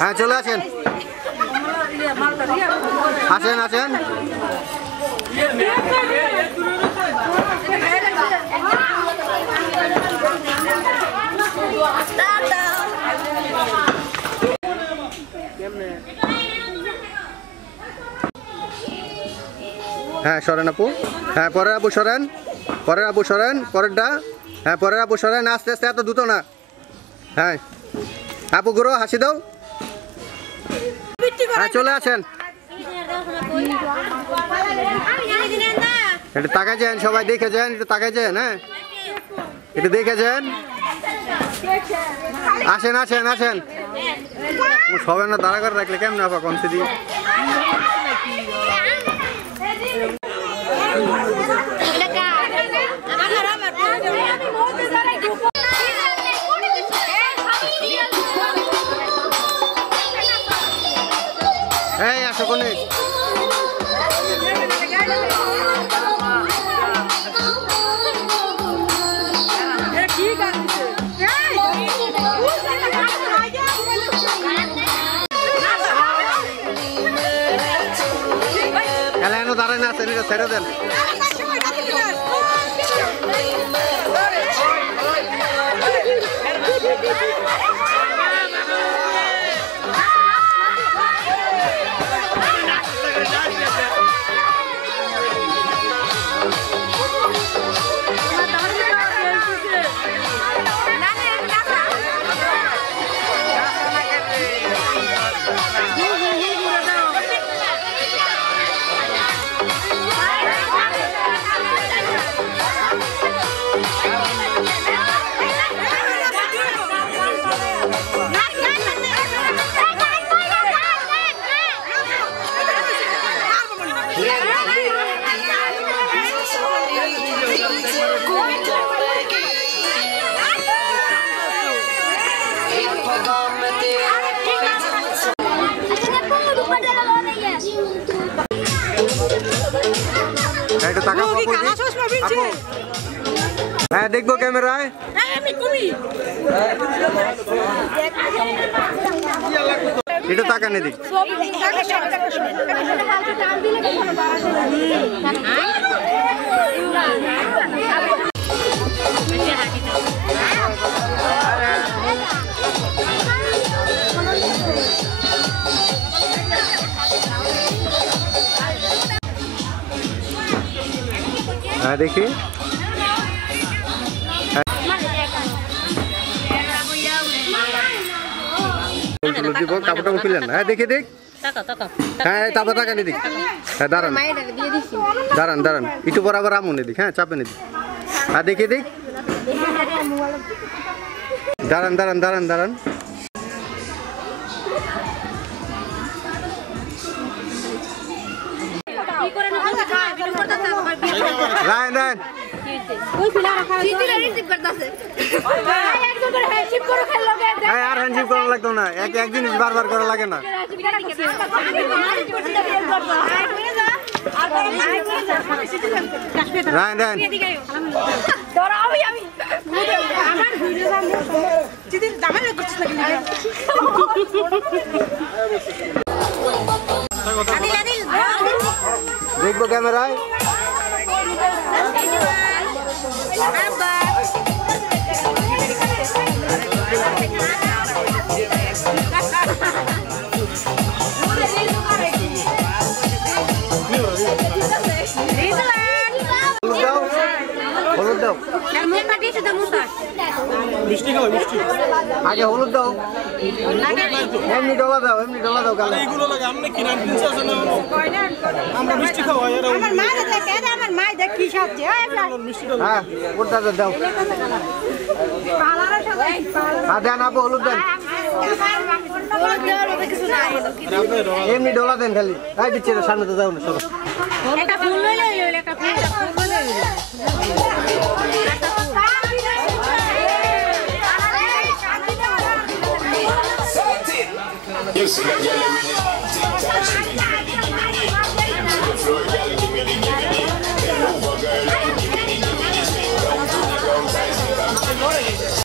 হ্যাঁ চলে আসেন আসেন আসেন হ্যাঁ সরেন আপু হ্যাঁ পরের আপু সরেন পরেরটা হ্যাঁ পরের আপু সরেন আস্তে আস্তে এত দ্রুত না হ্যাঁ আপু গুরু হাসি দাও হ্যাঁ চলে আসেন একটু তাকায় যান সবাই দেখে যান একটু তাকায় যান হ্যাঁ একটু দেখে যান আসেন আসেন আসেন সবাই না দাঁড়া করে রাখলে কেমন আপা কমসে দিয়ে এই আসো কোনে এলানো দাঁড়ায় না সেটা ছেড়ে দেন হ্যাঁ দেখবো ক্যামেরায় এটা টাকা নেই হ্যাঁ দেখি দিব কাপড়টা খুললেন হ্যাঁ দেখি দেখ হ্যাঁ তারপর টাকা নিয়ে দিক হ্যাঁ দাঁড়ান দাঁড়ান দাঁড়ান একটু বরাবর আমন দিক হ্যাঁ চাপে নিদিক হ্যাঁ দেখি দেখ দাঁড়ান দাঁড়ান দাঁড়ান দাঁড়ান রায়ন রায়ন আর হ্যান্ডশিপ করা লাগতো না এক জিনিস বারবার করা লাগে না রায়ন রায়ন দেখবো ক্যামেরায় হলুদ দাও মিষ্টি খাও মিষ্টি আগে হলুদ দাও এমনি ডলা দাও গালে এগুলো লাগে আমরা কিনা দিনছ আছে না আমরা মিষ্টি খাও আর আমার মা দেখে আমার মা দেখ কি খাচ্ছে হ্যাঁ ওটা দাও পালারা সবাই দেন আপু হলুদ দেন এমনি ডলা দেন খালি এই দিচ্ছে সামনে তো যাও না সব একটা ফুল লইলে একটা ফুল You see that